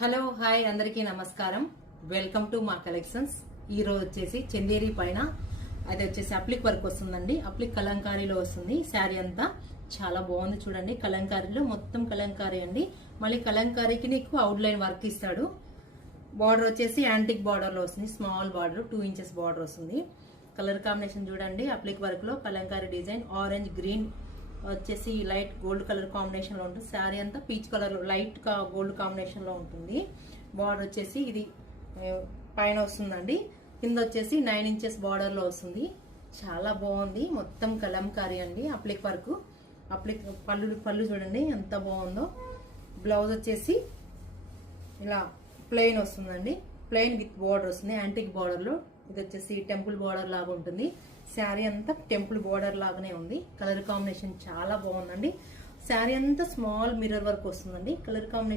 Hello hi అందరికీ నమస్కారం. Welcome to మా కలెక్షన్స్. ఈ రోజు వచ్చేసి చందేరి పైన అది వచ్చేసి అప్లిక్ వర్క్ వస్తుందండి. అప్లిక్ కలంకారీలో వస్తుంది. శారీ అంతా చాలా బాగుంది చూడండి. కలంకారీలో మొత్తం కలంకారీ అండి. మళ్ళీ కలంకారీకి నీకు అవుట్ లైన్ వర్క్ ఇస్తాడు. బార్డర్ వచ్చేసి యాంటిక్ బార్డర్ లో వస్తుంది. స్మాల్ బార్డర్ 2 ఇంచెస్ బార్డర్ వస్తుంది. కలర్ కాంబినేషన్ చూడండి. అప్లిక్ వర్క్ లో కలంకారీ డిజైన్ ఆరెంజ్ గ్రీన్ వచ్చేసి లైట్ గోల్డ్ కలర్ కాంబినేషన్ లో ఉంటుంది. శారీ అంతా peach colour light gold combination లో ఉంటుంది. బార్డర్ వచ్చేసి ఇది పైన వస్తుందండి. కింద వచ్చేసి 9 ఇంచెస్ బార్డర్ లో వస్తుంది. చాలా బాగుంది. మొత్తం కలంకారీ అండి. అప్లిక్ వర్క్ అప్లిక్ పళ్ళు చూడండి ఎంత బాగుందో. బ్లౌజ్ వచ్చేసి ఇలా ప్లెయిన్ వస్తుందండి. ప్లెయిన్ విత్ బార్డర్ వస్తుంది. యాంటిక్ బార్డర్ లో ఇది వచ్చేసి టెంపుల్ బార్డర్ లాగా ఉంటుంది. శారీ అంతా టెంపుల్ బార్డర్ లాగానే ఉంది. కలర్ కాంబినేషన్ చాలా బాగుందండి. శారీ అంతా స్మాల్ మిర్రర్ వర్క్ వస్తుందండి. Colour combination